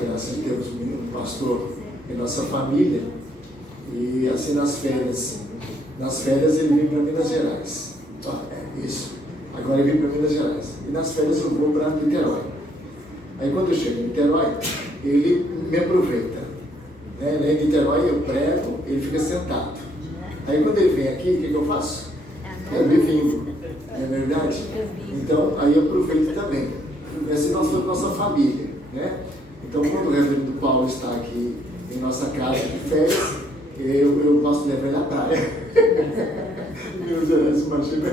Graças a Deus, um pastor em nossa família, e assim nas férias ele vem para Minas Gerais. Isso, agora ele vem para Minas Gerais, e nas férias eu vou para Niterói. Aí quando eu chego em Niterói, ele me aproveita, né? Lá em Niterói eu prego, ele fica sentado. Aí quando ele vem aqui, o que eu faço? Eu me vingo, não é verdade? Então aí eu aproveito também. Essa é nossa família, né? Então, quando o reverendo Paulo está aqui em nossa casa de férias, eu gosto de levar ele à praia. Minas Gerais, imagina.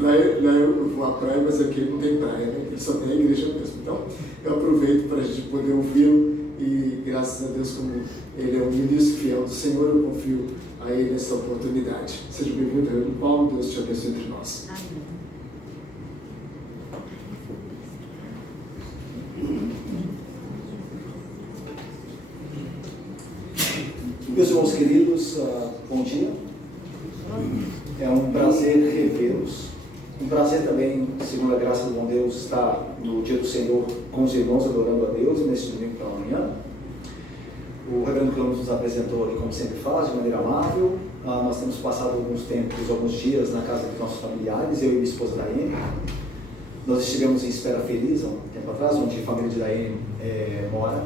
Lá eu vou à praia, mas aqui não tem praia, né? Ele só tem a igreja mesmo. Então, eu aproveito para a gente poder ouvi-lo e, graças a Deus, como ele é um ministro fiel do Senhor, eu confio a ele essa oportunidade. Seja bem-vindo, reverendo Paulo. Deus te abençoe entre nós. Amém. Meus irmãos queridos, bom dia. É um prazer revê-los. Um prazer também, segundo a graça do bom Deus, estar no dia do Senhor com os irmãos adorando a Deus neste domingo pela manhã. O reverendo Clãos nos apresentou aqui, como sempre faz, de maneira amável. Nós temos passado alguns dias na casa dos nossos familiares, eu e minha esposa Daiane. Nós estivemos em Espera Feliz há um tempo atrás, onde a família de Daiane mora.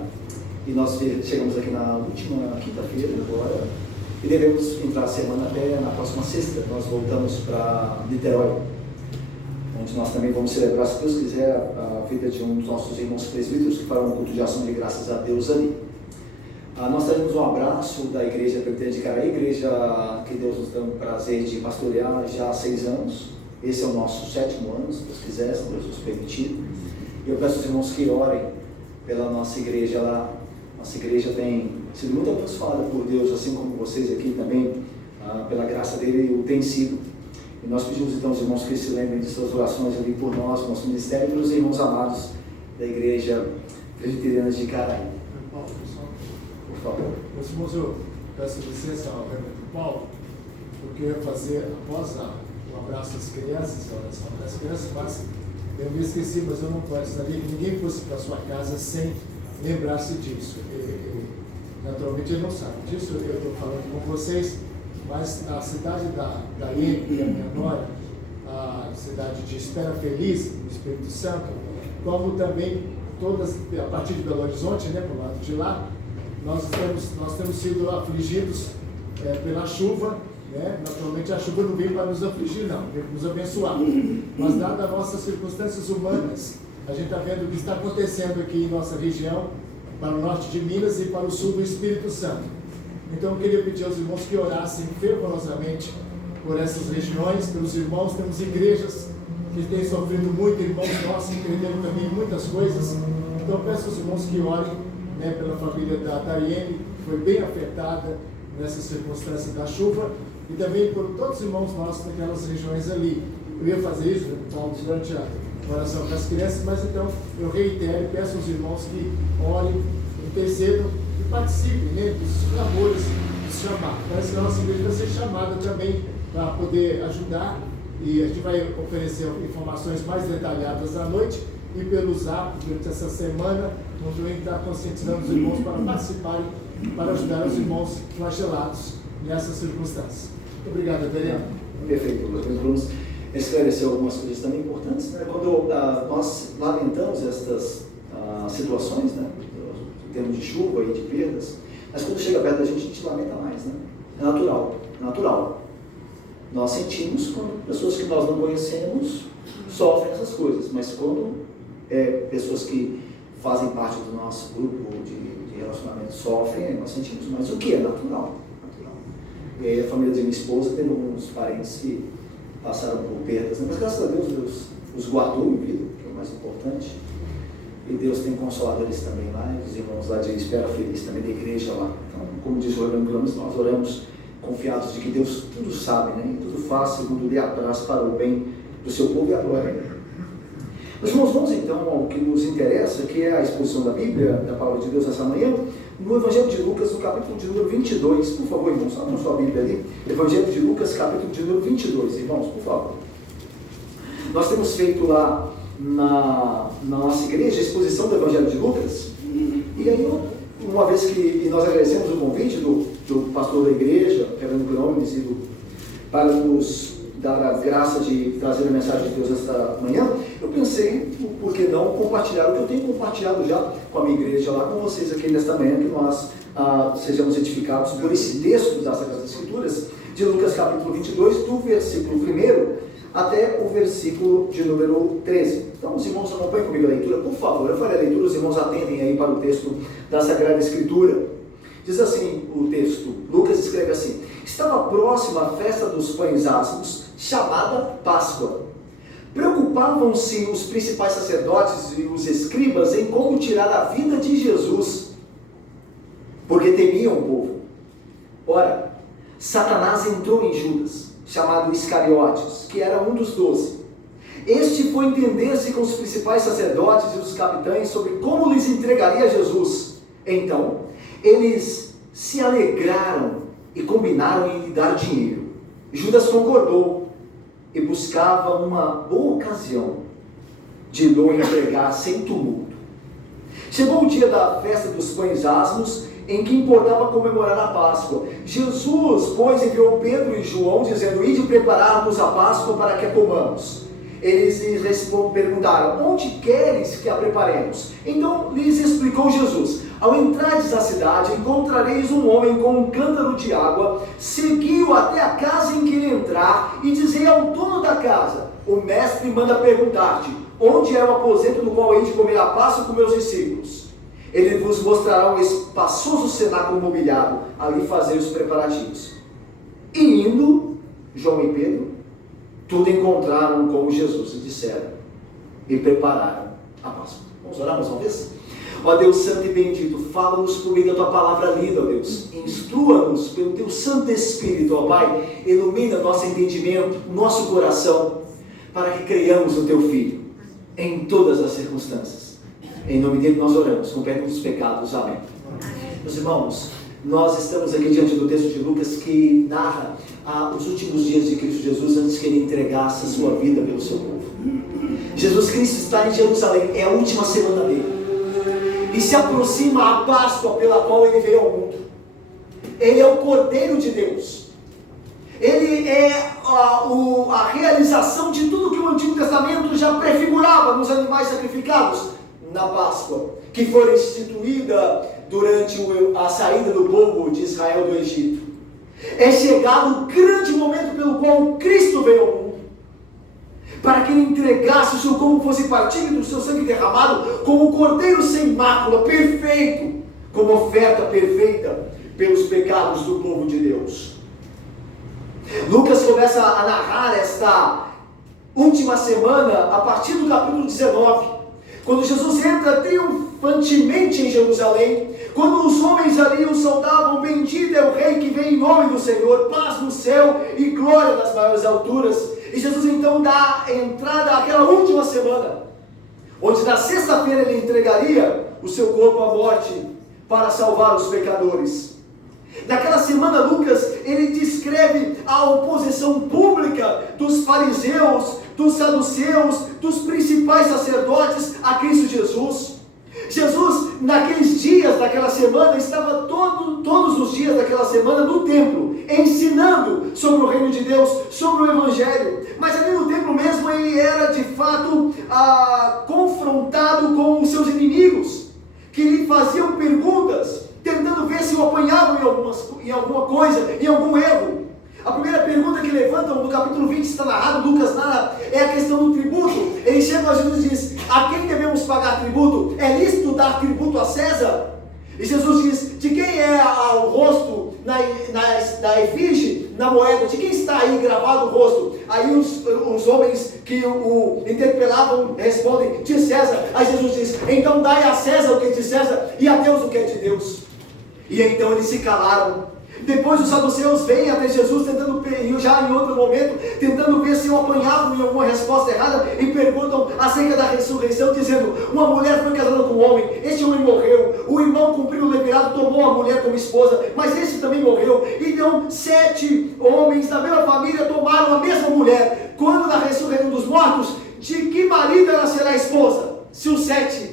E nós chegamos aqui na última quinta-feira agora e devemos entrar a semana até na próxima sexta. Nós voltamos para Niterói, onde nós também vamos celebrar, se Deus quiser, a vida de um dos nossos irmãos presbíteros que farão um culto de ação de graças a Deus ali. Nós teremos um abraço da Igreja Presbiteriana de Caraí, igreja que Deus nos dá o prazer de pastorear já há 6 anos. Esse é o nosso 7º ano, se Deus quiser, se Deus nos permitir. E eu peço aos irmãos que orem pela nossa igreja lá. Nossa igreja tem sido muito abençoada por Deus, assim como vocês aqui também, pela graça dele, o tem sido. E nós pedimos então aos irmãos que se lembrem de suas orações ali por nós, nosso ministério, e pelos irmãos amados da Igreja Presbiteriana de Caraí. Paulo, pessoal. Por favor. Meus irmãos, eu peço licença ao reverendo Paulo, porque eu ia fazer, após o abraço às crianças, a oração das crianças, mas eu me esqueci, mas eu não gostaria que ninguém fosse para sua casa sem lembrar-se disso. Naturalmente ele não sabe disso, eu estou falando com vocês, mas a cidade da Iene e a minha nora, a cidade de Espera Feliz, no Espírito Santo, como também todas, a partir de Belo Horizonte, né, para o lado de lá, nós temos sido afligidos pela chuva, né? Naturalmente a chuva não veio para nos afligir, não, veio para nos abençoar, mas dadas as nossas circunstâncias humanas, a gente está vendo o que está acontecendo aqui em nossa região, para o norte de Minas e para o sul do Espírito Santo. Então eu queria pedir aos irmãos que orassem fervorosamente por essas regiões, pelos irmãos. Temos igrejas que têm sofrido muito, irmãos nossos que perderam também muitas coisas. Então eu peço aos irmãos que orem, né, pela família da Daiane, que foi bem afetada nessa circunstância da chuva, e também por todos os irmãos nossos naquelas regiões ali. Eu ia fazer isso, Paulo, durante a oração para as crianças, mas então eu reitero e peço aos irmãos que orem, intercedam e participem, né, dos clamores de chamar. Parece que a nossa igreja vai ser chamada também para poder ajudar, e a gente vai oferecer informações mais detalhadas à noite e pelo Zap durante essa semana, nós vamos estar conscientizando os irmãos para participarem, para ajudar os irmãos flagelados nessas circunstâncias. Muito obrigado, Adriano. Perfeito, vamos esclarecer algumas coisas também importantes, né? Quando nós lamentamos estas situações, né, em termos de chuva e de perdas, mas quando chega perto da gente, a gente lamenta mais, né? É natural. Nós sentimos quando pessoas que nós não conhecemos sofrem essas coisas, mas quando pessoas que fazem parte do nosso grupo de relacionamento sofrem, nós sentimos mais. O que é natural. E aí a família de minha esposa teve alguns parentes que passaram por perdas, né? Mas graças a Deus, Deus os guardou em vida, que é o mais importante. E Deus tem consolado eles também lá, e os irmãos lá de Espera Feliz, também da igreja lá. Então, como diz o reverendo Clãos, nós oramos confiados de que Deus tudo sabe, né? E tudo faz segundo lhe apraz para o bem do seu povo e a glória. Meus irmãos, vamos então ao que nos interessa, que é a exposição da Bíblia, da Palavra de Deus essa manhã, no Evangelho de Lucas, no capítulo de número 22. Por favor, irmãos, abram sua Bíblia ali. Evangelho de Lucas, capítulo de número 22, irmãos, por favor. Nós temos feito lá na nossa igreja a exposição do Evangelho de Lucas, E aí, uma vez que nós agradecemos o convite do pastor da igreja, Reverendo Cleómenes, para nos dar a graça de trazer a mensagem de Deus esta manhã, eu pensei, por que não compartilhar o que eu tenho compartilhado já com a minha igreja lá, com vocês aqui nesta manhã, que nós sejamos edificados por esse texto das Sagradas Escrituras, de Lucas capítulo 22, do versículo 1 até o versículo de número 13. Então, os irmãos acompanhem comigo a leitura, por favor. Eu farei a leitura, os irmãos atentem aí para o texto da Sagrada Escritura. Diz assim o texto, Lucas escreve assim: estava próxima a festa dos pães asmos, chamada Páscoa. Preocupavam-se os principais sacerdotes e os escribas em como tirar a vida de Jesus, porque temiam o povo. Ora, Satanás entrou em Judas, chamado Iscariotes, que era um dos 12. Este foi entender-se com os principais sacerdotes e os capitães sobre como lhes entregaria Jesus. Então, eles se alegraram e combinaram em lhe dar dinheiro. Judas concordou e buscava uma boa ocasião de lhe entregar sem tumulto. Chegou o dia da festa dos pães asmos, em que importava comemorar a Páscoa. Jesus, pois, enviou Pedro e João, dizendo: ide preparar-nos a Páscoa para que a comamos. Eles lhes perguntaram: onde queres que a preparemos? Então lhes explicou Jesus: ao entrardes na cidade, encontrareis um homem com um cântaro de água, segui-o até a casa em que ele entrar, e dizei ao dono da casa: o mestre manda perguntar-te, onde é o aposento no qual hei de comer a Páscoa com meus discípulos? Ele vos mostrará um espaçoso cenáculo mobiliado, ali fazer os preparativos. E indo, João e Pedro, tudo encontraram como Jesus, e disseram, e prepararam a Páscoa. Vamos orar mais uma vez? Ó Deus santo e bendito, fala-nos por meio da tua palavra lida, ó Deus. Instrua-nos pelo teu Santo Espírito, ó Pai. Ilumina nosso entendimento, nosso coração, para que creiamos no teu Filho, em todas as circunstâncias. Em nome dele nós oramos, com perdão dos pecados. Amém. Meus irmãos, nós estamos aqui diante do texto de Lucas que narra os últimos dias de Cristo Jesus antes que ele entregasse a sua vida pelo seu povo. Jesus Cristo está em Jerusalém, é a última semana dele. E se aproxima a Páscoa pela qual ele veio ao mundo. Ele é o Cordeiro de Deus. Ele é a realização de tudo que o Antigo Testamento já prefigurava nos animais sacrificados na Páscoa, que foi instituída durante a saída do povo de Israel do Egito. É chegado o grande momento pelo qual Cristo veio ao mundo, para que ele entregasse o seu corpo, fosse partilha do seu sangue derramado, como o cordeiro sem mácula, perfeito, como oferta perfeita pelos pecados do povo de Deus. Lucas começa a narrar esta última semana a partir do capítulo 19, quando Jesus entra triunfantemente em Jerusalém, quando os homens ali o saudavam: bendito é o rei que vem em nome do Senhor, paz no céu e glória nas maiores alturas. E Jesus então dá entrada àquela última semana, onde na sexta-feira ele entregaria o seu corpo à morte para salvar os pecadores. Naquela semana, Lucas, ele descreve a oposição pública dos fariseus, dos saduceus, dos principais sacerdotes a Cristo Jesus. Jesus, naqueles dias daquela semana, estava todos os dias daquela semana no templo, ensinando sobre o reino de Deus, sobre o Evangelho. Mas ali no templo mesmo, ele era de fato confrontado com os seus inimigos, que lhe faziam perguntas, tentando ver se o apanhavam em alguma coisa, em algum erro. A primeira pergunta que levantam no capítulo 20, está narrado, Lucas narra, é a questão do tributo. Eles chegam a Jesus e dizem: a quem devemos pagar tributo? É lícito dar tributo a César? E Jesus diz: de quem é o rosto na efígie, na moeda? De quem está aí gravado o rosto? Aí os homens que o interpelavam respondem: de César. Aí Jesus diz: então dai a César o que é de César e a Deus o que é de Deus. E então eles se calaram. Depois os saduceus vêm até Jesus, já em outro momento, tentando ver se o apanhavam em alguma resposta errada, e perguntam acerca da ressurreição, dizendo: uma mulher foi casada com um homem, este homem morreu, o irmão cumpriu o levirado, tomou a mulher como esposa, mas este também morreu. Então 7 homens da mesma família tomaram a mesma mulher. Quando na ressurreição dos mortos, de que marido ela será esposa, se os 7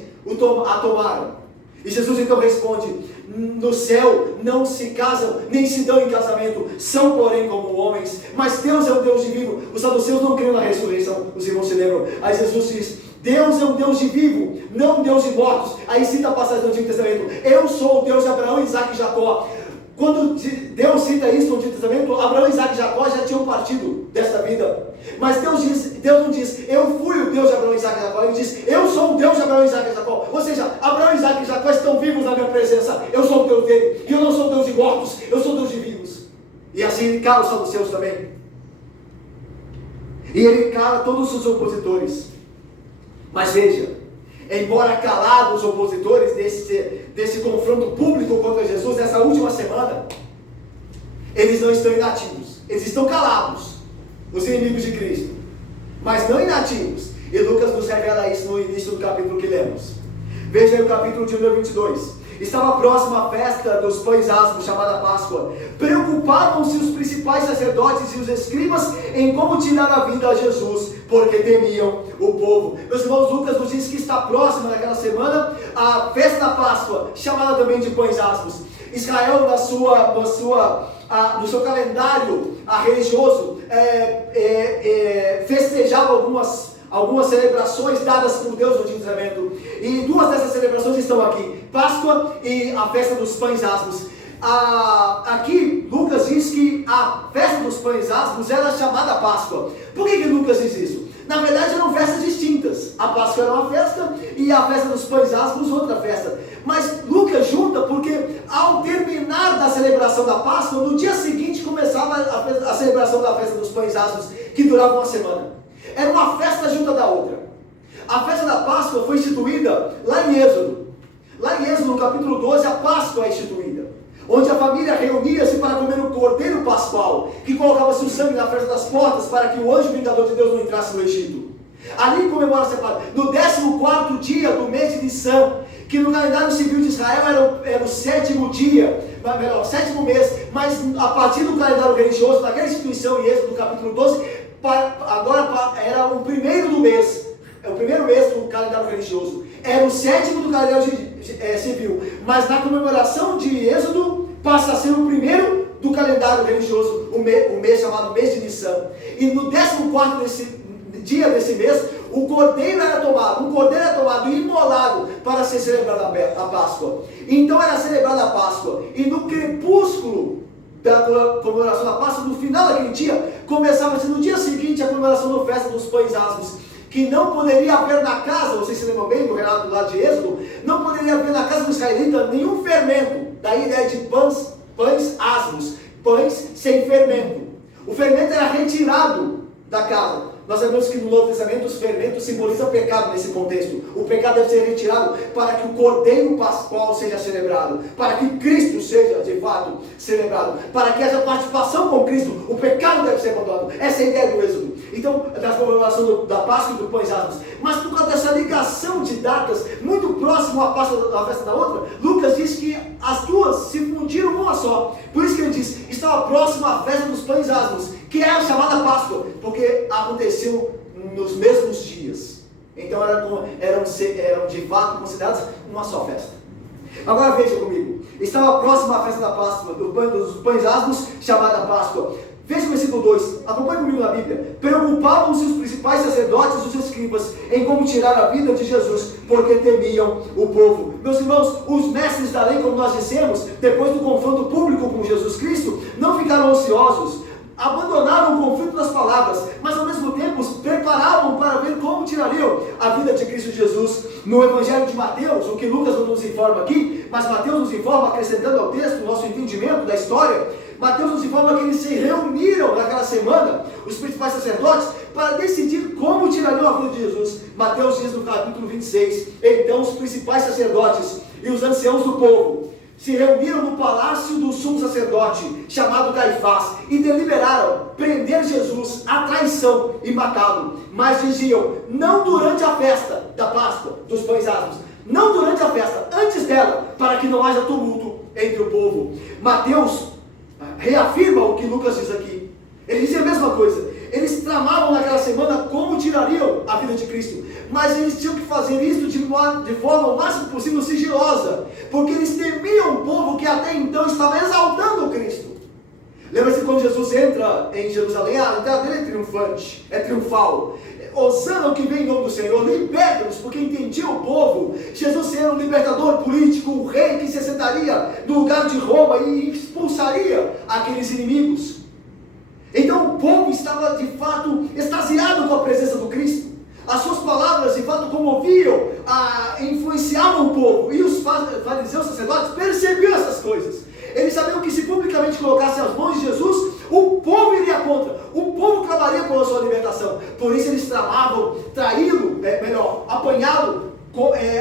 a tomaram? E Jesus então responde: no céu não se casam, nem se dão em casamento, são porém como homens, mas Deus é um Deus de vivo. Os saduceus não criam na ressurreição, os irmãos se lembram. Aí Jesus diz: Deus é um Deus de vivo, não um Deus de mortos. Aí cita a passagem do Antigo Testamento: eu sou o Deus de Abraão, Isaac e Jacó. Quando Deus cita isso no Antigo Testamento, Abraão, Isaac e Jacó já tinham partido desta vida. Mas Deus não diz: eu fui o Deus de Abraão, Isaac e Jacó. Ele diz: eu sou o Deus de Abraão, Isaac e Jacó. Ou seja, Abraão, Isaac e Jacó estão vivos na minha presença. Eu sou o Deus dele. E eu não sou o Deus de mortos, eu sou o Deus de vivos. E assim ele cala os saduceus também. E ele cala todos os opositores. Mas veja, embora calados os opositores desse confronto público contra Jesus, nessa última semana, eles não estão inativos, eles estão calados, os inimigos de Cristo, mas não inativos. E Lucas nos revela isso no início do capítulo que lemos. Veja aí o capítulo de número 22. Estava próxima a festa dos pães asmos, chamada Páscoa. Preocupavam-se os principais sacerdotes e os escribas em como tirar a vida a Jesus, porque temiam o povo. Meus irmãos, Lucas nos diz que está próxima naquela semana a festa da Páscoa, chamada também de pães asmos. Israel, no seu calendário religioso, festejava algumas celebrações dadas por Deus no Antigo Testamento. E duas dessas celebrações estão aqui: Páscoa e a festa dos pães asmos. Aqui Lucas diz que a festa dos pães asmos era chamada Páscoa. Por que Lucas diz isso? Na verdade eram festas distintas. A Páscoa era uma festa e a festa dos pães asmos outra festa. Mas Lucas junta porque ao terminar da celebração da Páscoa, no dia seguinte começava a celebração da festa dos pães asmos, que durava uma semana. Era uma festa junto da outra. A festa da Páscoa foi instituída lá em Êxodo. Lá em Êxodo, no capítulo 12, a Páscoa é instituída, onde a família reunia-se para comer o cordeiro pascual, que colocava-se o sangue na frente das portas para que o anjo vingador de Deus não entrasse no Egito. Ali comemora-se no 14º dia do mês de Nissan, que no calendário civil de Israel era o 7º dia, melhor, 7º mês, mas a partir do calendário religioso, naquela instituição em Êxodo, no capítulo 12, agora era o primeiro do mês, é o primeiro mês do calendário religioso, era o 7º do calendário civil, mas na comemoração de Êxodo passa a ser o primeiro do calendário religioso, o mês chamado mês de Nissan. E no 14º dia desse mês, um cordeiro era tomado e imolado para ser celebrada a Páscoa. Então era celebrada a Páscoa, e no crepúsculo da comemoração da Páscoa, no final daquele dia, começava-se no dia seguinte a comemoração da festa dos pães asmos, que não poderia haver na casa, vocês se lembram bem do relato lá de Êxodo, não poderia haver na casa do israelita nenhum fermento. Daí a ideia de pães asmos, pães sem fermento. O fermento era retirado da casa. Nós sabemos que no Novo Testamento os fermentos simbolizam o pecado nesse contexto. O pecado deve ser retirado para que o cordeiro pascual seja celebrado, para que Cristo seja de fato celebrado, para que haja participação com Cristo. O pecado deve ser abandonado. Essa é a ideia do Êxodo. Então, da comemoração da Páscoa e do pães asmos. Mas por causa dessa ligação de datas, muito próximo à Páscoa da festa da outra, Lucas diz que as duas se fundiram numa só. Por isso que ele diz: estava próximo à festa dos pães asmos, que é a chamada Páscoa, porque aconteceu nos mesmos dias. Então eram de fato consideradas uma só festa. Agora veja comigo: estava próximo à festa da Páscoa, dos pães asmos, chamada Páscoa. Veja o versículo 2, acompanhe comigo na Bíblia. Preocupavam-se os principais sacerdotes e os escribas em como tirar a vida de Jesus, porque temiam o povo. Meus irmãos, os mestres da lei, como nós dissemos, depois do confronto público com Jesus Cristo, não ficaram ociosos, abandonaram o conflito das palavras, mas ao mesmo tempo se preparavam para ver como tirariam a vida de Cristo Jesus. No Evangelho de Mateus, o que Lucas não nos informa aqui, mas Mateus nos informa, acrescentando ao texto o nosso entendimento da história, Mateus nos informa que eles se reuniram naquela semana, os principais sacerdotes, para decidir como tirariam a vida de Jesus. Mateus diz no capítulo 26, então os principais sacerdotes e os anciãos do povo se reuniram no palácio do sumo sacerdote, chamado Caifás, e deliberaram prender Jesus à traição e matá-lo. Mas diziam: não durante a festa da Páscoa dos pães asmos, não durante a festa, antes dela, para que não haja tumulto entre o povo. Mateus reafirma o que Lucas diz aqui. Ele diz a mesma coisa. Eles tramavam naquela semana como tirariam a vida de Cristo, mas eles tinham que fazer isso de forma o máximo possível sigilosa, porque eles temiam o povo que até então estava exaltando Cristo. Lembra-se quando Jesus entra em Jerusalém? A entrada dele é triunfante, é triunfal. Hosana o que vem em nome do Senhor, liberta-nos, porque entendia o povo. Jesus era um libertador político, um rei que se sentaria no lugar de Roma e expulsaria aqueles inimigos. Então o povo estava de fato extasiado com a presença do Cristo. As suas palavras de fato comoviam, influenciavam o povo. E os fariseus sacerdotes percebiam essas coisas. Eles sabiam que se publicamente colocassem as mãos de Jesus, o povo iria contra, o povo clamaria pela sua libertação. Por isso eles tramavam traí-lo, apanhá-lo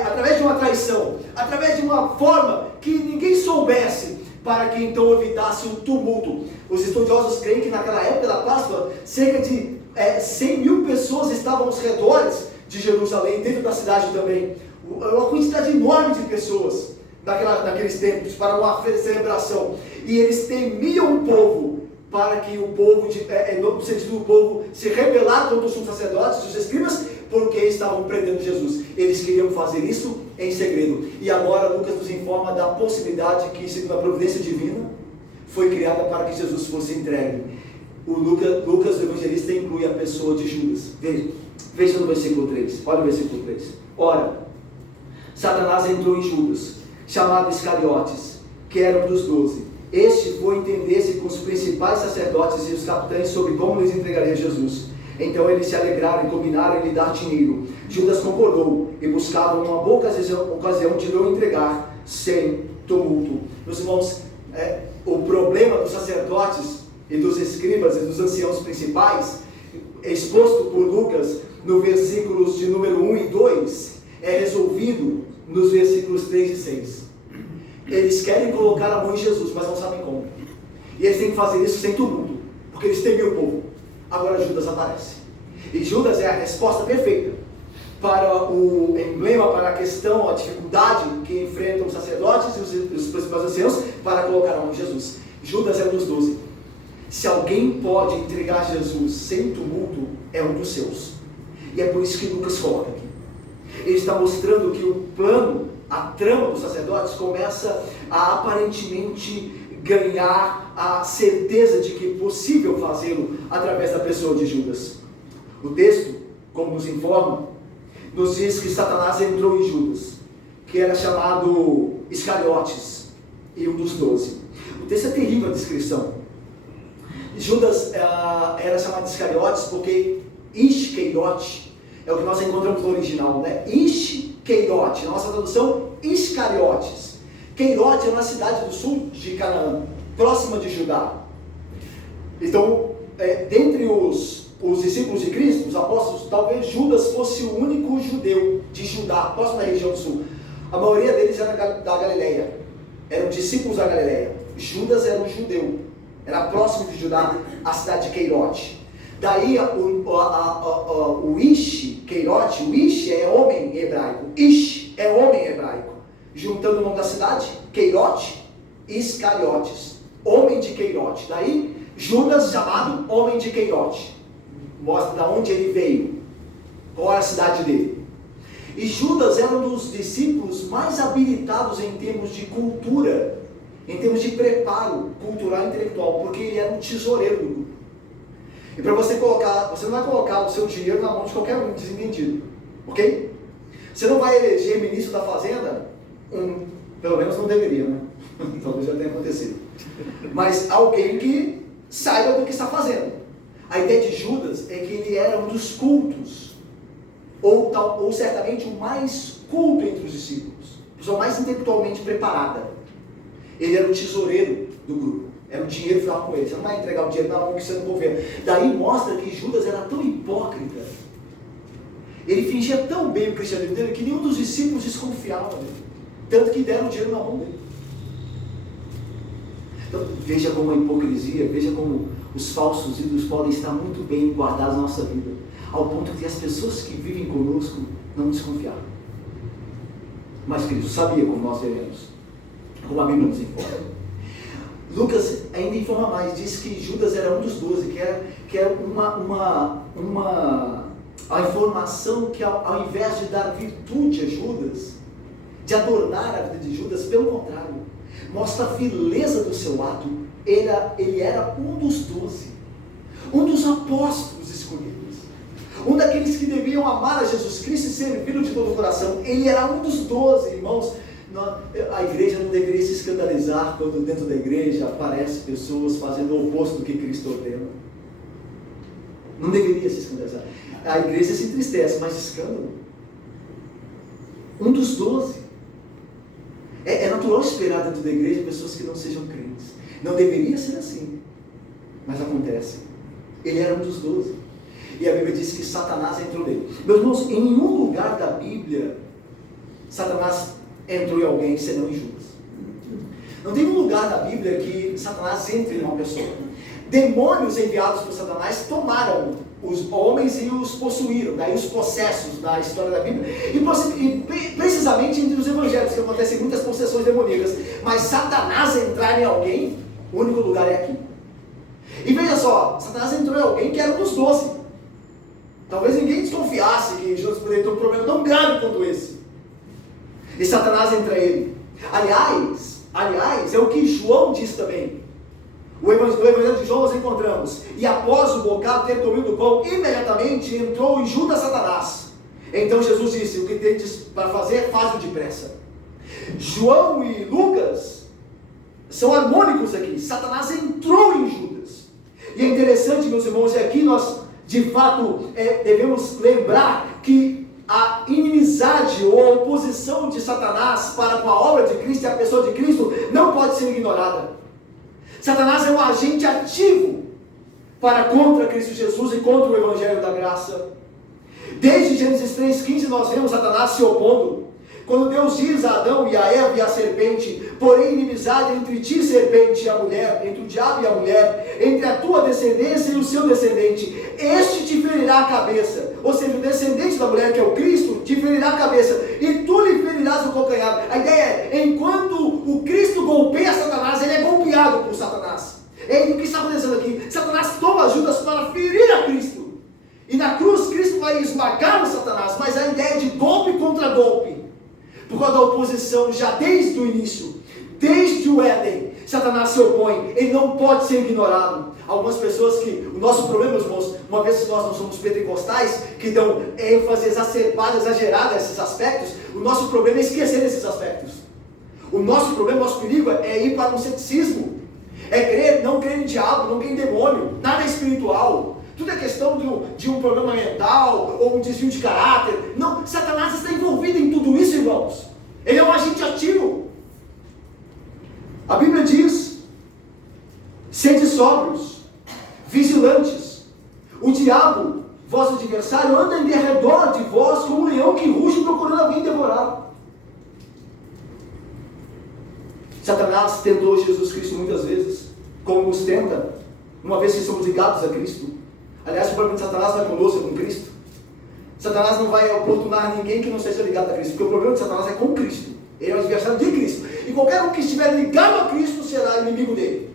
através de uma traição, através de uma forma que ninguém soubesse, para que então evitasse um tumulto. Os estudiosos creem que naquela época da Páscoa, cerca de 100 mil pessoas estavam aos redores de Jerusalém, dentro da cidade também. Uma quantidade enorme de pessoas naqueles tempos, para uma celebração. E eles temiam o povo, para que o povo, no sentido do povo, se rebelar contra os sumos sacerdotes e os escribas, porque estavam prendendo Jesus. Eles queriam fazer isso em segredo. E agora Lucas nos informa da possibilidade que, segundo a providência divina, foi criada para que Jesus fosse entregue. O Lucas, o evangelista, inclui a pessoa de Judas. Veja no versículo 3. Olha o versículo 3. Ora, Satanás entrou em Judas, chamado Iscariotes, que era um dos 12. Este foi entender-se com os principais sacerdotes e os capitães sobre como lhes entregaria Jesus. Então eles se alegraram e combinaram em lhe dar dinheiro. Judas concordou e buscava uma boa ocasião de lhe entregar sem tumulto. Meus irmãos, o problema dos sacerdotes e dos escribas e dos anciãos principais, exposto por Lucas no versículos de número 1 e 2, é resolvido nos versículos 3 e 6. Eles querem colocar a mão em Jesus, mas não sabem como. E eles têm que fazer isso sem tumulto, porque eles temiam o povo. Agora Judas aparece. E Judas é a resposta perfeita para o emblema, para a questão, a dificuldade que enfrentam os sacerdotes e os principais anciãos para colocar a mão em Jesus. Judas é um dos 12. Se alguém pode entregar Jesus sem tumulto, é um dos seus. E é por isso que Lucas coloca aqui. Ele está mostrando que o plano, a trama dos sacerdotes começa a aparentemente ganhar a certeza de que é possível fazê-lo através da pessoa de Judas. O texto, como nos informa, nos diz que Satanás entrou em Judas, que era chamado Iscariotes, e um dos 12. O texto é terrível a descrição. Judas era chamado de Iscariotes porque Isqueirote é o que nós encontramos no original, né? Isqueirote, na nossa tradução, Iscariotes. Queirote é uma cidade do sul de Canaã, próxima de Judá. Então, dentre os discípulos de Cristo, os apóstolos, talvez Judas fosse o único judeu de Judá, próximo da região do sul. A maioria deles era da Galileia, eram discípulos da Galileia. Judas era um judeu, era próximo de Judá, a cidade de Queirote. Daí o Ish, Queirote, o Ish é homem em hebraico, Ish é homem em hebraico. Juntando o nome da cidade, Queirote, Iscariotes, homem de Queirote. Daí Judas chamado homem de Queirote. Mostra de onde ele veio, qual era a cidade dele. E Judas era um dos discípulos mais habilitados em termos de cultura, em termos de preparo cultural e intelectual, porque ele era um tesoureiro do grupo. E para você colocar, você não vai colocar o seu dinheiro na mão de qualquer um desentendido, ok? Você não vai eleger ministro da fazenda, pelo menos não deveria, né? Talvez já tenha acontecido. Mas alguém que saiba do que está fazendo. A ideia de Judas é que ele era um dos cultos, ou certamente o mais culto entre os discípulos, a pessoa mais intelectualmente preparada. Ele era o tesoureiro do grupo. Era o dinheiro que ficava com ele. Você não vai entregar o dinheiro na mão que você não governa. Daí mostra que Judas era tão hipócrita. Ele fingia tão bem o cristianismo dele que nenhum dos discípulos desconfiava dele. Tanto que deram o dinheiro na mão dele. Então, veja como a hipocrisia, veja como os falsos ídolos podem estar muito bem guardados na nossa vida, ao ponto que as pessoas que vivem conosco não desconfiaram. Mas Cristo sabia como nós veremos, como a Bíblia nos informa. Lucas ainda informa mais, diz que Judas era um dos 12, que era a informação que ao invés de dar virtude a Judas, de adornar a vida de Judas, pelo contrário, mostra a vileza do seu ato. Ele era um dos 12, um dos apóstolos escolhidos, um daqueles que deviam amar a Jesus Cristo e servi-lo de todo o coração. Ele era um dos 12, irmãos. A igreja não deveria se escandalizar quando dentro da igreja aparecem pessoas fazendo o oposto do que Cristo ordena. Não deveria se escandalizar. A igreja se entristece, mas escândalo. Um dos 12. É natural esperar dentro da igreja pessoas que não sejam crentes. Não deveria ser assim, mas acontece. Ele era um dos 12. E a Bíblia diz que Satanás entrou nele. Meus irmãos, em nenhum lugar da Bíblia Satanás entrou em alguém senão em Judas. Não tem um lugar da Bíblia que Satanás entre em uma pessoa. Demônios enviados por Satanás tomaram os homens e os possuíram. Daí os processos da história da Bíblia. E precisamente entre os evangelhos, que acontecem muitas possessões demoníacas. Mas Satanás entrar em alguém, o único lugar é aqui. E veja só, Satanás entrou em alguém que era um dos 12. Talvez ninguém desconfiasse que Judas poderia ter um problema tão grave quanto esse. E Satanás entra ele. Aliás, é o que João diz também. O Evangelho de João nós encontramos. E após o bocado ter comido o pão, imediatamente entrou em Judas Satanás. Então Jesus disse: o que tem para fazer, faz-o depressa. João e Lucas são harmônicos aqui. Satanás entrou em Judas. E é interessante, meus irmãos, e aqui nós de fato devemos lembrar que a inimizade ou a oposição de Satanás para com a obra de Cristo e a pessoa de Cristo não pode ser ignorada. Satanás é um agente ativo para contra Cristo Jesus e contra o Evangelho da Graça. Desde Gênesis 3,15 nós vemos Satanás se opondo. Quando Deus diz a Adão e a Eva e a serpente: porém inimizade entre ti, serpente, e a mulher, entre o diabo e a mulher, entre a tua descendência e o seu descendente, este te ferirá a cabeça. Ou seja, o descendente da mulher, que é o Cristo, te ferirá a cabeça, e tu lhe ferirás o calcanhar. A ideia é, enquanto o Cristo golpeia Satanás, ele é golpeado por Satanás. É o que está acontecendo aqui. Satanás toma Judas para ferir a Cristo, e na cruz Cristo vai esmagar o Satanás. Mas a ideia é de golpe contra golpe, por causa da oposição já desde o início, desde o Éden. Satanás se opõe, ele não pode ser ignorado. Algumas pessoas que, o nosso problema, irmãos, uma vez que nós não somos pentecostais, que dão ênfase exacerbada, exagerada a esses aspectos, o nosso problema é esquecer desses aspectos. O nosso problema, o nosso perigo é ir para um ceticismo, é não crer em diabo, não crer em demônio, nada é espiritual. Tudo é questão de um problema mental, ou um desvio de caráter. Não, Satanás está envolvido em tudo isso, irmãos. Ele é um agente ativo. A Bíblia diz: sede sóbrios, vigilantes. O diabo, vosso adversário, anda em derredor de vós como um leão que ruge procurando alguém devorar. Satanás tentou Jesus Cristo muitas vezes, como nos tenta, uma vez que somos ligados a Cristo. Aliás, o problema de Satanás não é conosco, é com Cristo. Satanás não vai oportunar ninguém que não seja ligado a Cristo, porque o problema de Satanás é com Cristo. Ele é o adversário de Cristo. E qualquer um que estiver ligado a Cristo será inimigo dele.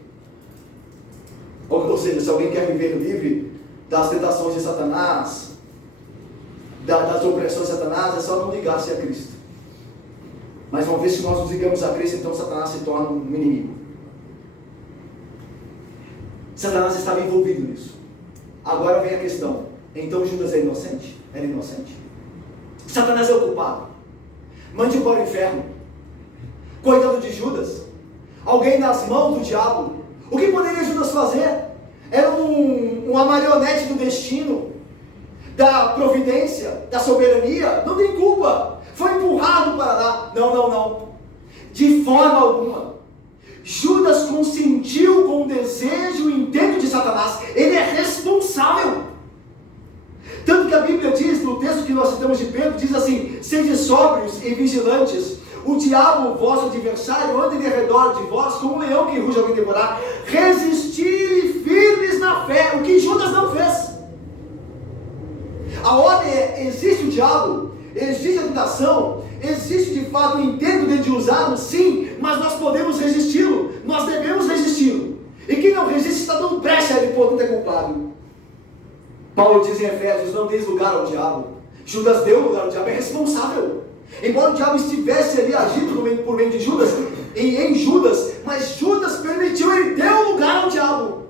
Ou seja, se alguém quer viver livre das tentações de Satanás, das opressões de Satanás, é só não ligar-se a Cristo. Mas uma vez que nós nos ligamos a Cristo, então Satanás se torna um inimigo. Satanás estava envolvido nisso. Agora vem a questão: então Judas é inocente? Era inocente? Satanás é o culpado. Mande-o para o inferno. Coitado de Judas, alguém nas mãos do diabo. O que poderia Judas fazer? Era uma marionete do destino, da providência, da soberania. Não tem culpa. Foi empurrado para lá. Não. De forma alguma. Judas consentiu com o desejo e o intento de Satanás. Ele é responsável. Tanto que a Bíblia diz, no texto que nós citamos de Pedro, diz assim: sede sóbrios e vigilantes. O diabo, vosso adversário, anda em redor de vós como um leão que ruge alguém devorar. Resistir firmes na fé. O que Judas não fez. A ordem é: existe o diabo, existe a tentação, existe de fato o intento de usá-lo, sim, mas nós podemos resisti-lo, nós devemos resisti-lo. Paulo diz em Efésios: não deis lugar ao diabo. Judas deu lugar ao diabo, é responsável. Embora o diabo estivesse ali agindo por meio de Judas, em Judas, mas Judas permitiu, ele deu lugar ao diabo.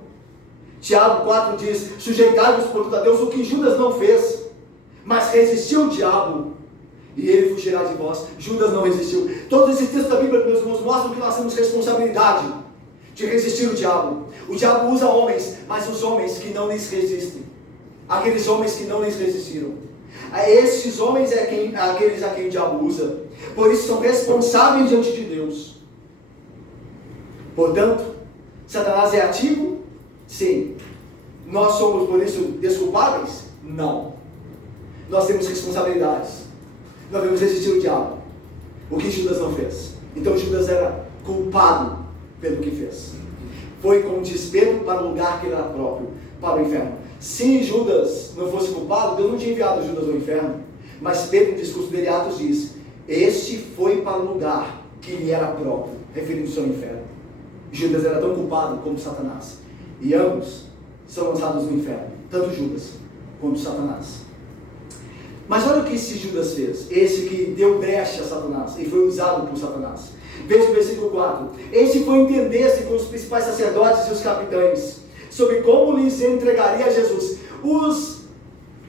Tiago 4 diz: sujeitai-vos, portanto, a Deus o que Judas não fez, mas resistiu o diabo, e ele fugirá de vós. Judas não resistiu. Todos esses textos da Bíblia nos mostram que nós temos responsabilidade de resistir o diabo. O diabo usa homens, mas os homens que não lhes resistem, aqueles homens que não lhes resistiram, esses homens aqueles a quem o diabo usa. Por isso são responsáveis diante de Deus. Portanto, Satanás é ativo? Sim. Nós somos por isso desculpáveis? Não. Nós temos responsabilidades. Nós devemos resistir o diabo. O que Judas não fez. Então Judas era culpado pelo que fez. Foi com desespero para o lugar que ele era próprio, para o inferno. Se Judas não fosse culpado, Deus não tinha enviado Judas ao inferno. Mas Pedro, no discurso dele, Atos, diz: este foi para o lugar que lhe era próprio, referindo-se ao inferno. Judas era tão culpado como Satanás. E ambos são lançados no inferno, tanto Judas quanto Satanás. Mas olha o que esse Judas fez, esse que deu brecha a Satanás e foi usado por Satanás. Veja o versículo 4. Este foi entender-se com os principais sacerdotes e os capitães sobre como lhes entregaria a Jesus. Os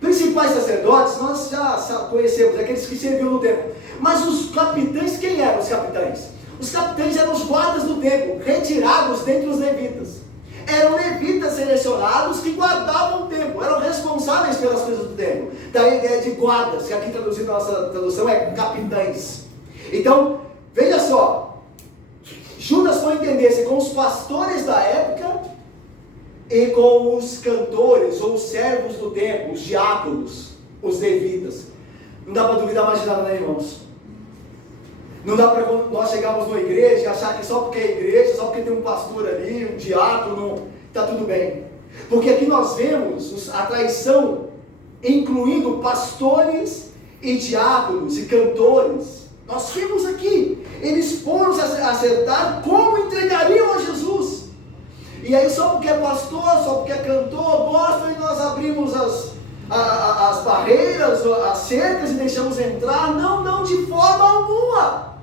principais sacerdotes nós já conhecemos, aqueles que serviam no templo. Mas os capitães, quem eram os capitães? Os capitães eram os guardas do templo, retirados dentre os levitas. Eram levitas selecionados que guardavam o templo, eram responsáveis pelas coisas do templo. Daí a ideia de guardas, que aqui traduzindo a nossa tradução é capitães. Então, veja só, Judas foi entender-se com os pastores da época e com os cantores ou os servos do templo, os diáconos, os levitas. Não dá para duvidar mais de nada, né, irmãos? Não dá para nós chegarmos numa igreja e achar que só porque é igreja, só porque tem um pastor ali, um diácono, está tudo bem. Porque aqui nós vemos a traição, incluindo pastores e diáconos e cantores. Nós vimos aqui, eles foram se acertar como entregariam a Jesus. E aí só porque é pastor, só porque é cantor, gosta, e nós abrimos as barreiras, as cercas e deixamos entrar. Não, de forma alguma.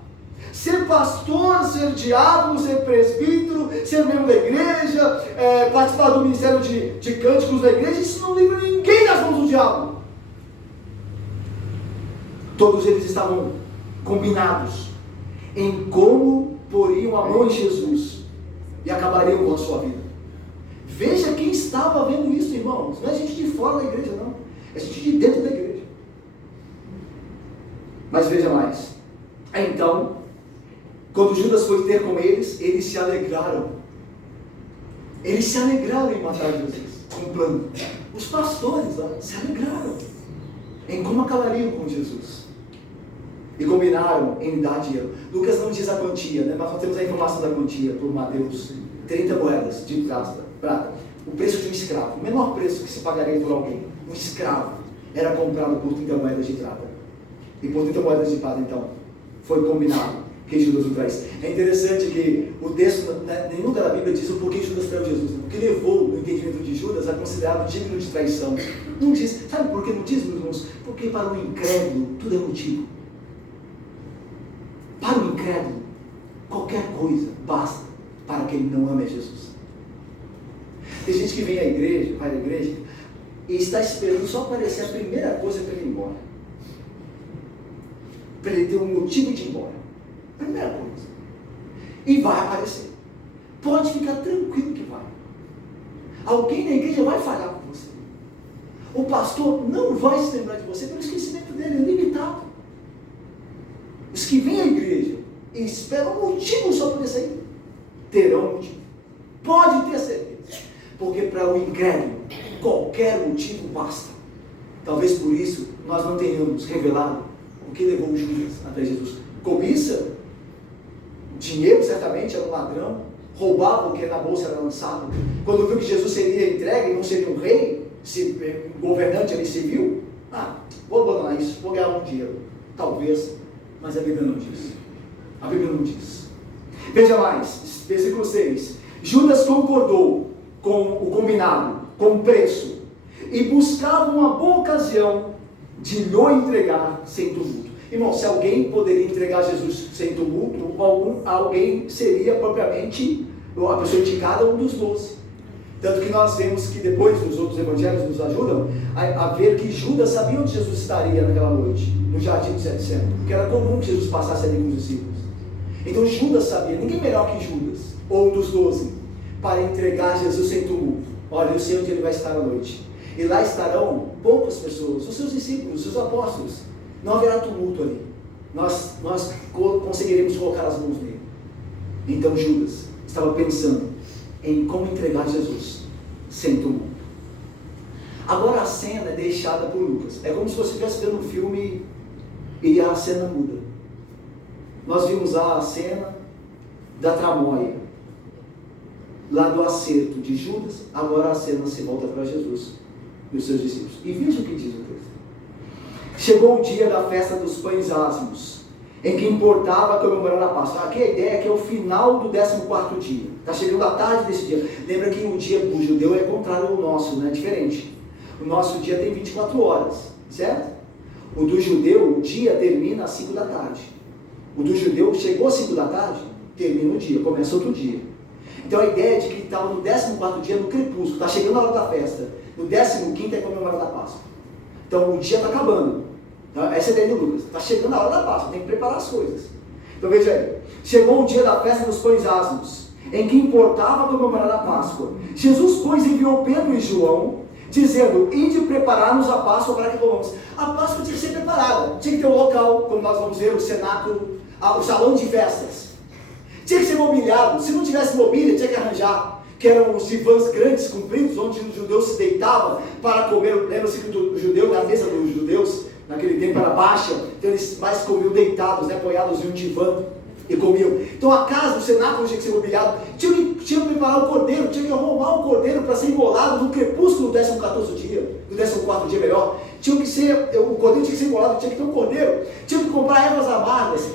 Ser pastor, ser diácono, ser presbítero, ser membro da igreja, participar do ministério de cânticos da igreja, isso não livra ninguém das mãos do diabo. Todos eles estavam combinados em como poriam a mão em Jesus e acabariam com a sua vida. Veja quem estava vendo isso, irmãos. Não é gente de fora da igreja, não. É gente de dentro da igreja. Mas veja mais. Então, quando Judas foi ter com eles, eles se alegraram. Eles se alegraram em matar Jesus, com um plano. Os pastores lá se alegraram em como acabariam com Jesus. E combinaram em dar dinheiro. Lucas não diz a quantia, né? Mas nós temos a informação da quantia por Mateus: 30 moedas de prata. O preço de um escravo, o menor preço que se pagaria por alguém. Um escravo era comprado por 30 moedas de prata. E por 30 moedas de prata, então, foi combinado que Judas o traz. É interessante que o texto, nenhum lugar da Bíblia diz o porquê Judas traiu Jesus. O que levou o entendimento de Judas a considerado digno de traição. Não diz, sabe por que não diz, meus irmãos? Porque para o incrédulo tudo é motivo. Para o incrédulo, qualquer coisa basta para que ele não ame a Jesus. Tem gente que vem à igreja, vai à igreja, e está esperando só aparecer a primeira coisa para ele ir embora. Para ele ter um motivo de ir embora. Primeira coisa. E vai aparecer. Pode ficar tranquilo que vai. Alguém na igreja vai falhar com você. O pastor não vai se lembrar de você pelo esquecimento dele, é limitado. Os que vêm à igreja e esperam um motivo só para sair, terão motivo. Pode ter certeza. Porque para o incrédulo, qualquer motivo basta. Talvez por isso nós não tenhamos revelado o que levou Judas até Jesus. Cobiça, dinheiro certamente, era um ladrão, roubava o que na bolsa era lançado. Quando viu que Jesus seria entregue, não seria um rei, um governante ali civil, vou abandonar isso, vou ganhar um dinheiro. Talvez, mas a Bíblia não diz. A Bíblia não diz. Veja mais, versículo 6. Judas concordou com o combinado, com o preço. e buscavam uma boa ocasião de lhe entregar sem tumulto. Irmão, se alguém poderia entregar Jesus sem tumulto, alguém seria propriamente a pessoa indicada, um dos 12. Tanto que nós vemos que depois os outros evangelhos nos ajudam a ver que Judas sabia onde Jesus estaria naquela noite, no jardim do Getsemane, porque era comum que Jesus passasse ali com os discípulos. Então Judas sabia, ninguém melhor que Judas, ou um dos 12, para entregar Jesus sem tumulto. Olha, eu sei onde ele vai estar à noite. E lá estarão poucas pessoas, os seus discípulos, os seus apóstolos. Não haverá tumulto ali. Nós conseguiremos colocar as mãos nele. Então Judas estava pensando em como entregar Jesus sem tumulto. Agora a cena é deixada por Lucas. É como se você estivesse vendo um filme e a cena muda. Nós vimos a cena da tramóia, lá do acerto de Judas. Agora a cena se volta para Jesus e os seus discípulos. E veja o que diz o texto. Chegou o dia da festa dos pães ázimos, em que importava comemorar a Páscoa. Aqui a ideia é que é o final do 14º dia. Está chegando a tarde desse dia. Lembra que o dia do judeu é contrário ao nosso, não é diferente. O nosso dia tem 24 horas, certo? O do judeu, o dia termina às 5 da tarde. O do judeu chegou às 5 da tarde, termina o dia, começa outro dia. Então a ideia é de que estava no 14º dia, no crepúsculo, está chegando a hora da festa. No 15º é comemorar a Páscoa. Então o dia está acabando. Então, essa é a ideia de Lucas. Está chegando a hora da Páscoa, tem que preparar as coisas. Então veja aí. Chegou o dia da festa dos pães ázimos, em que importava comemorar a Páscoa. Jesus, pois, enviou Pedro e João, dizendo: ide preparar-nos a Páscoa para que comamos. A Páscoa tinha que ser preparada. Tinha que ter um local, como nós vamos ver, o cenáculo, o salão de festas. Tinha que ser mobiliado. Se não tivesse mobília, tinha que arranjar. Que eram os divãs grandes, compridos, onde os judeus se deitavam para comer. Lembra-se que o judeu, na mesa dos judeus, naquele tempo era baixa, então eles mais comiam deitados, né, apoiados em um divã, e comiam. Então a casa, o cenáculo tinha que ser mobiliado. Tinha que preparar o cordeiro, tinha que arrumar o cordeiro para ser imolado no crepúsculo do 14º dia, do 14º dia melhor. O cordeiro tinha que ser imolado, tinha que ter um cordeiro. Tinha que comprar ervas amargas,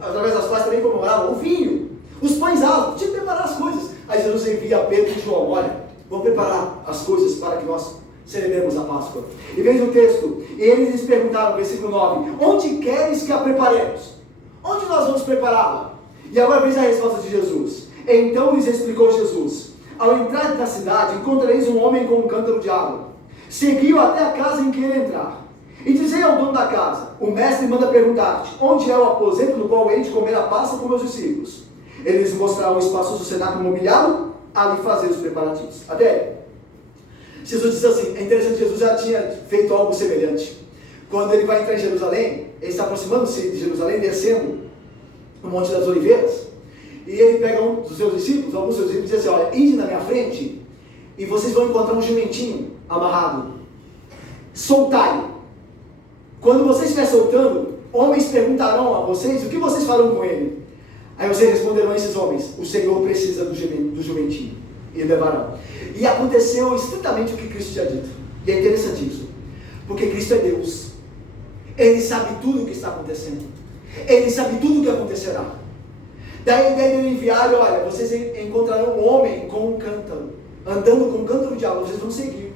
através das quais também comemoravam o vinho, os pães altos, tinha que preparar as coisas. Aí Jesus envia Pedro e João: olha, vamos preparar as coisas para que nós celebremos a Páscoa. E veja o texto. E eles lhes perguntaram, versículo 9: onde queres que a preparemos? Onde nós vamos prepará-la? E agora veja a resposta de Jesus. Então lhes explicou Jesus: ao entrar na cidade, encontrareis um homem com um cântaro de água. Segui-o até a casa em que ele entrar. E dizei ao dono da casa: o mestre manda perguntar-te, onde é o aposento no qual hei de comer a Páscoa com meus discípulos? Eles mostraram o espaço do cenáculo mobiliado, ali fazer os preparativos. Até aí. Jesus diz assim, é interessante, Jesus já tinha feito algo semelhante. Quando ele vai entrar em Jerusalém, ele está aproximando-se de Jerusalém, descendo no Monte das Oliveiras, e ele pega um dos seus discípulos, alguns dos seus discípulos, e diz assim: olha, ide na minha frente, e vocês vão encontrar um jumentinho amarrado. Soltai-o. Quando vocês estiver soltando, homens perguntarão a vocês o que vocês farão com ele. Aí vocês responderão a esses homens: o Senhor precisa do jumentinho, e levarão. E aconteceu estritamente o que Cristo tinha dito. E é interessante isso, porque Cristo é Deus. Ele sabe tudo o que está acontecendo. Ele sabe tudo o que acontecerá. Daí a ideia dele enviar: olha, vocês encontrarão um homem com um cântaro, andando com um cântaro de água, vocês vão seguir.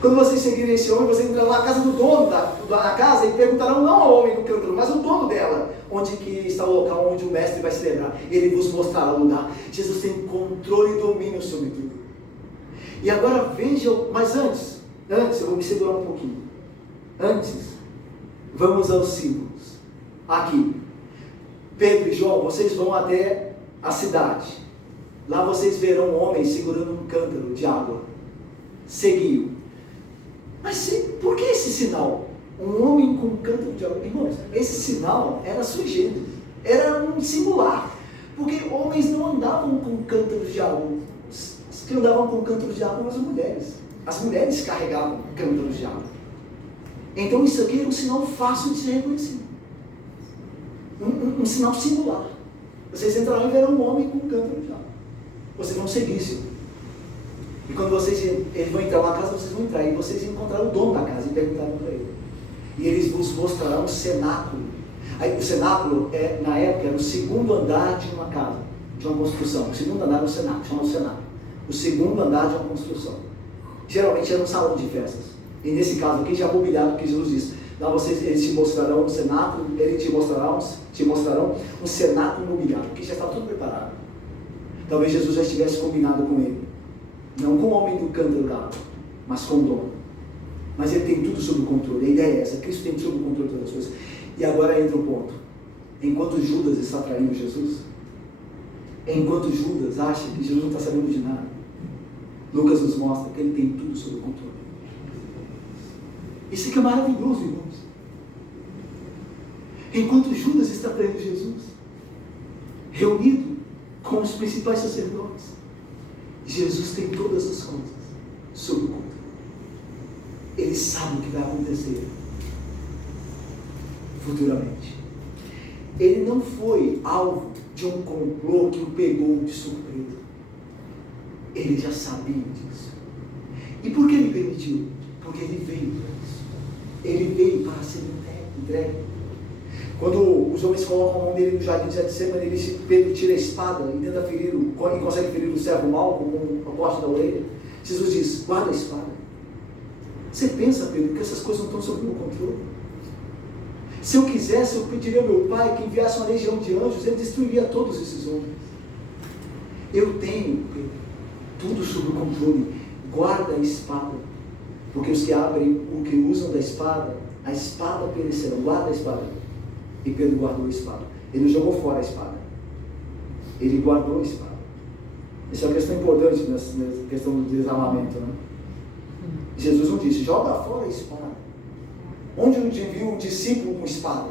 Quando vocês seguirem esse homem, vocês entrarão na casa do dono da casa e perguntarão não ao homem com o cântaro, mas ao dono dela, onde que está o local onde o mestre vai celebrar. Ele vos mostrará o lugar. Jesus tem controle e domínio sobre tudo. E agora vejam, mas antes eu vou me segurar um pouquinho. Antes, vamos aos símbolos. Aqui, Pedro e João, vocês vão até a cidade. Lá vocês verão um homem segurando um cântaro de água. Seguiu. Mas por que esse sinal? Um homem com um cântaro de água. Irmãos, esse sinal era sui generis. Era um singular. Porque homens não andavam com cântaros de água. Os que andavam com cântaros de água eram as mulheres. As mulheres carregavam cântaros de água. Então isso aqui era um sinal fácil de ser reconhecido. Um sinal singular. Vocês entrarão e verão um homem com um cântaro de água. Vocês vão seguir isso. E quando eles vão entrar na casa, vocês vão entrar. E vocês encontrarão o dono da casa e perguntarão para ele. E eles vos mostrarão o cenáculo. Aí, o cenáculo, na época, era o segundo andar de uma casa, de uma construção. O segundo andar era o cenáculo, chama o cenáculo. O segundo andar de uma construção. Geralmente era um salão de festas. E nesse caso aqui, já mobiliado, porque Jesus diz, lá eles te mostrarão um cenáculo, eles te mostrarão um cenáculo mobiliado, porque já estava tudo preparado. Talvez Jesus já estivesse combinado com ele. Não com o homem do cântaro da água, mas com o dono. Mas ele tem tudo sob o controle. A ideia é essa, Cristo tem sob o controle de todas as coisas. E agora entra o ponto. Enquanto Judas está traindo Jesus, enquanto Judas acha que Jesus não está sabendo de nada, Lucas nos mostra que ele tem tudo sob o controle. Isso aqui é maravilhoso, irmãos. Enquanto Judas está traindo Jesus, reunido com os principais sacerdotes, Jesus tem todas as coisas sob o controle. Ele sabe o que vai acontecer futuramente. Ele não foi alvo de um complô que o pegou de surpresa. Ele já sabia disso. E por que ele permitiu? Porque ele veio para isso. Ele veio para ser entregue. Quando os homens colocam a mão dele no jardim de Getsemane, Pedro tira a espada e tenta ferir, e consegue ferir o servo mau com a corte da orelha. Jesus diz, guarda a espada. Você pensa, Pedro, que essas coisas não estão sob o meu controle? Se eu quisesse, eu pediria ao meu Pai que enviasse uma legião de anjos, ele destruiria todos esses homens. Eu tenho, Pedro, tudo sob o controle. Guarda a espada, porque os que abrem, o que usam da espada, a espada perecerá. Guarda a espada. E Pedro guardou a espada. Ele não jogou fora a espada, ele guardou a espada. Essa é uma questão importante nessa questão do desarmamento, né? Jesus não disse, joga fora a espada. Onde eu te vi um discípulo com espada?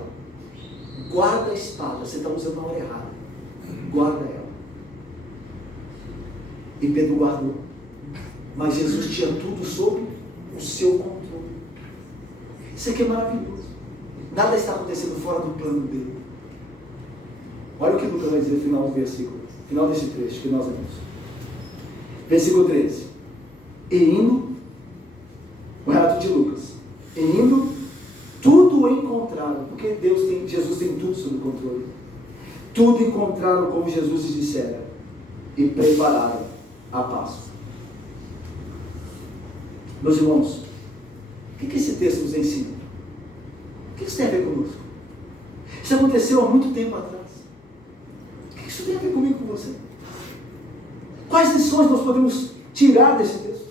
Guarda a espada, você está usando a hora errada. Guarda ela. E Pedro guardou. Mas Jesus tinha tudo sob o seu controle. Isso aqui é maravilhoso. Nada está acontecendo fora do plano dele. Olha o que Lucas vai dizer no final do versículo, final desse trecho que nós lemos. Versículo 13. E indo, o relato de Lucas, e indo, tudo encontraram, porque Jesus tem tudo sob controle. Tudo encontraram como Jesus lhes dissera, e prepararam a Páscoa. Meus irmãos, o que esse texto nos ensina? O que isso tem a ver conosco? Isso aconteceu há muito tempo atrás. O que isso tem a ver comigo e com você? Quais lições nós podemos tirar desse texto?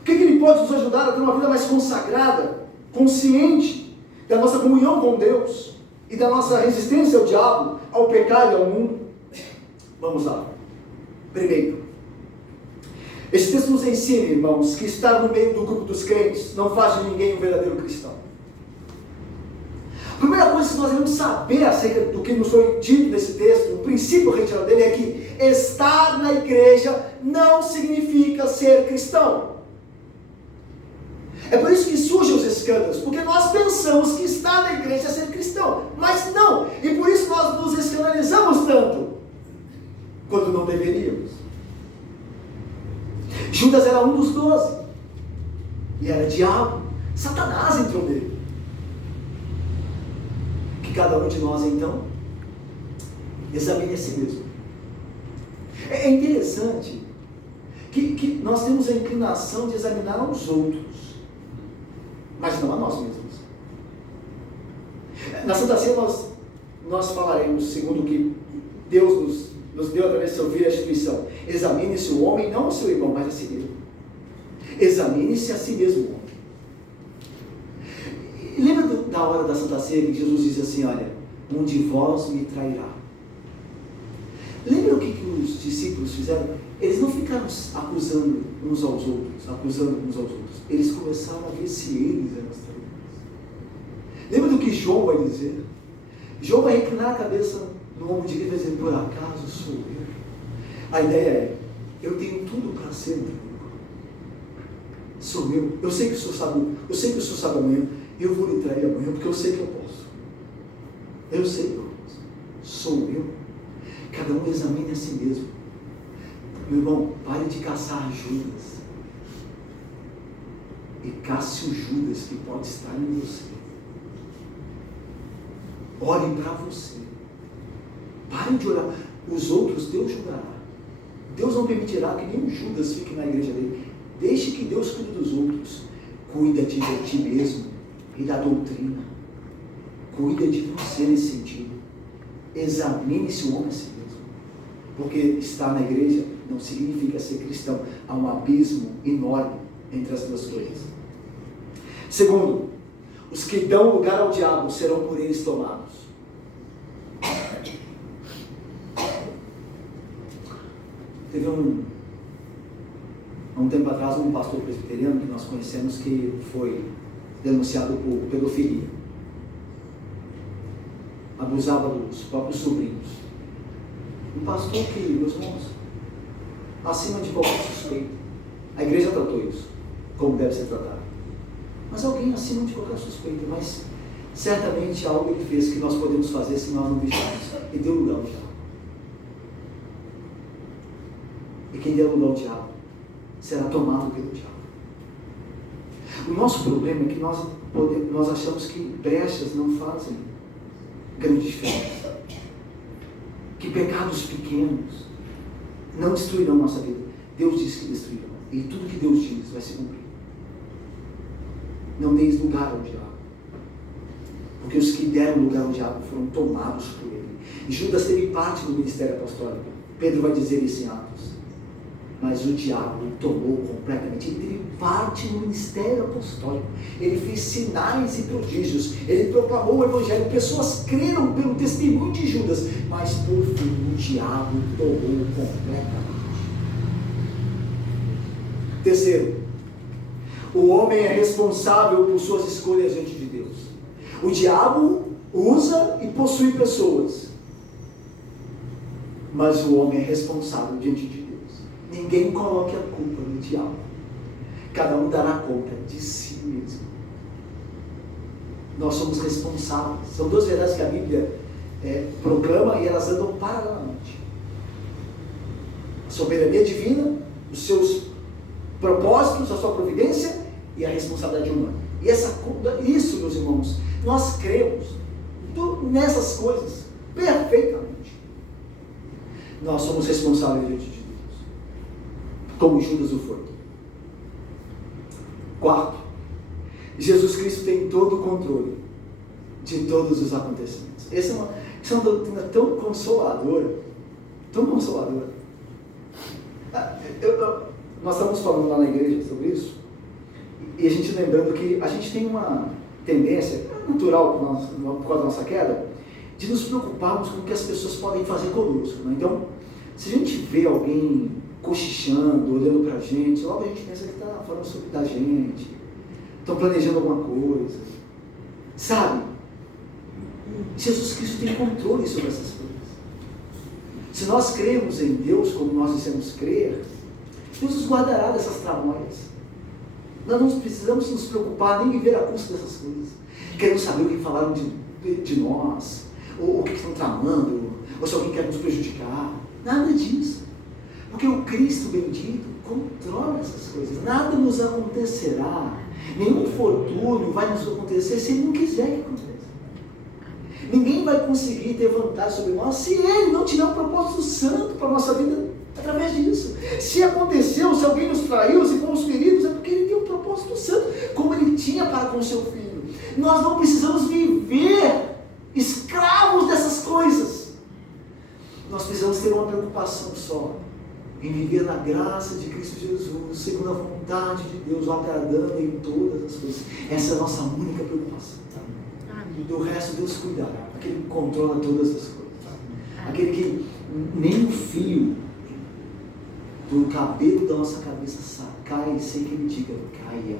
O que ele pode nos ajudar a ter uma vida mais consagrada, consciente da nossa comunhão com Deus e da nossa resistência ao diabo, ao pecado e ao mundo? Vamos lá. Primeiro, esse texto nos ensina, irmãos, que estar no meio do grupo dos crentes não faz de ninguém um verdadeiro cristão. A primeira coisa que nós devemos saber acerca do que nos foi dito nesse texto, o princípio retirado dele é que estar na igreja não significa ser cristão. É por isso que surgem os escândalos, porque nós pensamos que estar na igreja é ser cristão, mas não, e por isso nós nos escandalizamos tanto, quando não deveríamos. Judas era um dos 12, e era diabo, Satanás entrou nele. Que cada um de nós, então, examine a si mesmo. É interessante que nós temos a inclinação de examinar os outros, mas não a nós mesmos. Na Santa Ceia nós falaremos, segundo o que Deus nos deu através de seu Filho, a instituição. Examine-se o homem, não o seu irmão, mas a si mesmo. Examine-se a si mesmo, homem. Lembra da hora da Santa Ceia que Jesus diz assim, olha, um de vós me trairá. Lembra o que os discípulos fizeram? Eles não ficaram acusando uns aos outros. Eles começaram a ver se eles eram os traidores. Lembra do que João vai dizer? João vai reclinar a cabeça no ombro direito e vai dizer, por acaso sou eu? A ideia é, eu tenho tudo para ser um traidor. Sou eu. Eu sei que o Senhor sabe amanhã. Eu vou lhe trair amanhã, porque eu sei que eu posso. Eu sei que eu posso. Sou eu. Cada um examine a si mesmo. Meu irmão, pare de caçar Judas. E caça o Judas que pode estar em você. Ore para você. Pare de orar. Os outros Deus julgará. Deus não permitirá que nenhum Judas fique na igreja dele. Deixe que Deus cuide dos outros. Cuida de ti mesmo e da doutrina. Cuida de você nesse sentido. Examine-se o homem a si mesmo. Porque estar na igreja não significa ser cristão. Há um abismo enorme entre as duas coisas. Segundo, os que dão lugar ao diabo serão por eles tomados. Teve há um tempo atrás um pastor presbiteriano que nós conhecemos que foi denunciado por pedofilia. Abusava dos próprios sobrinhos. Um pastor que, meus irmãos, acima de qualquer suspeita. A igreja tratou isso como deve ser tratado. Mas alguém acima de qualquer suspeita. Mas certamente algo ele fez que nós podemos fazer se nós não vigiarmos. E deu lugar ao diabo. E quem der lugar ao diabo será tomado pelo diabo. O nosso problema é que nós achamos que brechas não fazem grande diferença. Que pecados pequenos não destruirão nossa vida. Deus diz que destruirão. E tudo que Deus diz vai se cumprir. Não deis lugar ao diabo. Porque os que deram lugar ao diabo foram tomados por ele. E Judas teve parte no ministério apostólico. Pedro vai dizer isso em Atos. Mas o diabo o tomou completamente. Ele teve parte no ministério apostólico. Ele fez sinais e prodígios. Ele proclamou o evangelho. Pessoas creram pelo testemunho de Judas. Mas por fim o diabo tomou completamente. Terceiro, o homem é responsável por suas escolhas diante de Deus. O diabo usa e possui pessoas. Mas o homem é responsável diante de Deus. Ninguém coloque a culpa no diabo. Cada um dará conta de si mesmo. Nós somos responsáveis. São duas verdades que a Bíblia proclama e elas andam paralelamente. A soberania divina, os seus propósitos, a sua providência e a responsabilidade humana. E isso, meus irmãos, nós cremos nessas coisas perfeitamente. Nós somos responsáveis diante de Deus, como Judas o foi. Quarto, Jesus Cristo tem todo o controle de todos os acontecimentos. Essa é uma doutrina tão consoladora, tão consoladora. Nós estamos falando lá na igreja sobre isso, e a gente lembrando que a gente tem uma tendência natural por causa da nossa queda, de nos preocuparmos com o que as pessoas podem fazer conosco, né? Então, se a gente vê alguém cochichando, olhando pra gente, logo a gente pensa que está falando sobre da gente, estão planejando alguma coisa, sabe? Jesus Cristo tem controle sobre essas coisas. Se nós cremos em Deus como nós dissemos crer, Deus nos guardará dessas tramóias. Nós não precisamos nos preocupar nem viver a custo dessas coisas. Querendo saber o que falaram de nós, ou o que estão tramando, ou se alguém quer nos prejudicar. Nada disso. Porque o Cristo bendito controla essas coisas. Nada nos acontecerá. Nenhum infortúnio vai nos acontecer se Ele não quiser que aconteça. Ninguém vai conseguir ter vantagem sobre nós se Ele não tiver um propósito santo para a nossa vida através disso. Se aconteceu, se alguém nos traiu, se fomos feridos, é porque Ele tem um propósito santo, como Ele tinha para com o seu Filho. Nós não precisamos viver escravos dessas coisas. Nós precisamos ter uma preocupação só, em viver na graça de Cristo Jesus, segundo a vontade de Deus, o agradando em todas as coisas. Essa é a nossa única preocupação. Do resto Deus cuidará, aquele que controla todas as coisas, aquele que nem o fio do cabelo da nossa cabeça cai sem que Ele diga caia.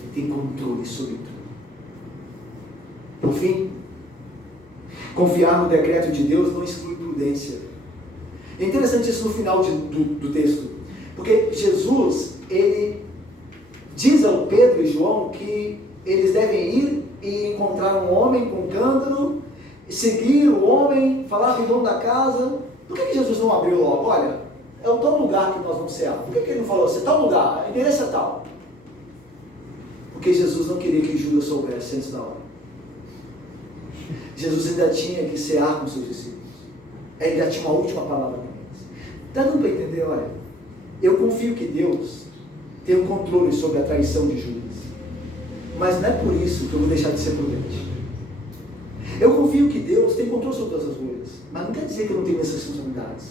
Ele tem controle sobre tudo. Por fim, confiar no decreto de Deus não exclui prudência. É interessante isso no final do texto, porque Jesus, Ele diz ao Pedro e João que eles devem ir e encontrar um homem com cântaro, seguir o homem, falar com o dono da casa. Por que Jesus não abriu logo? Olha, é o tal lugar que nós vamos cear. Por que Ele não falou assim, tal lugar, a endereço é tal? Porque Jesus não queria que Judas soubesse antes da hora. Jesus ainda tinha que cear com seus discípulos. Ele ainda tinha uma última palavra com eles. Está dando para entender? Olha, eu confio que Deus tenho controle sobre a traição de Judas. Mas não é por isso que eu vou deixar de ser prudente. Eu confio que Deus tem controle sobre todas as coisas, mas não quer dizer que eu não tenho essas responsabilidades,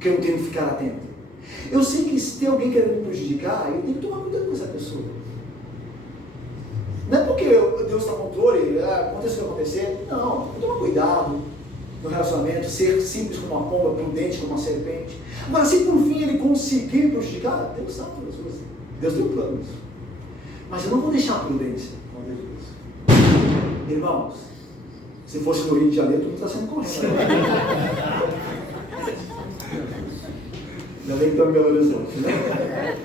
que eu não tenho que ficar atento. Eu sei que se tem alguém querendo me prejudicar, eu tenho que tomar cuidado com essa pessoa. Não é porque Deus está no controle, aconteça o que acontecer. Não, eu tomo cuidado no relacionamento, ser simples como uma pomba, prudente como uma serpente. Mas se por fim ele conseguir prejudicar, Deus sabe todas as coisas. Deus tem um plano nisso. Mas eu não vou deixar a prudência com Deus. Irmãos, se fosse no Rio de Janeiro, tu não está sendo correto. Ainda bem que estou em Belo Horizonte, né?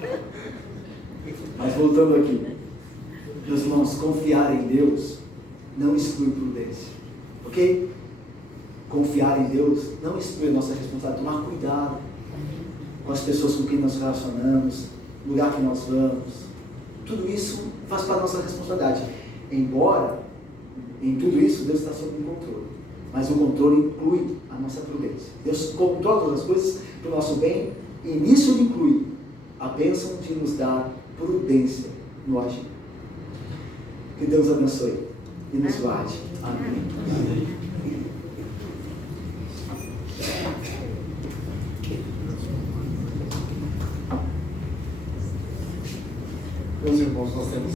Mas voltando aqui, meus irmãos, confiar em Deus não exclui prudência, ok? Confiar em Deus não exclui a nossa responsabilidade, tomar cuidado com as pessoas com quem nós relacionamos, no lugar que nós vamos. Tudo isso faz parte da nossa responsabilidade. Embora, em tudo isso, Deus está sob o controle. Mas o controle inclui a nossa prudência. Deus controla todas as coisas para o nosso bem, e nisso ele inclui a bênção de nos dar prudência no agir. Que Deus abençoe e nos guarde. Amém. Meus irmãos, nós temos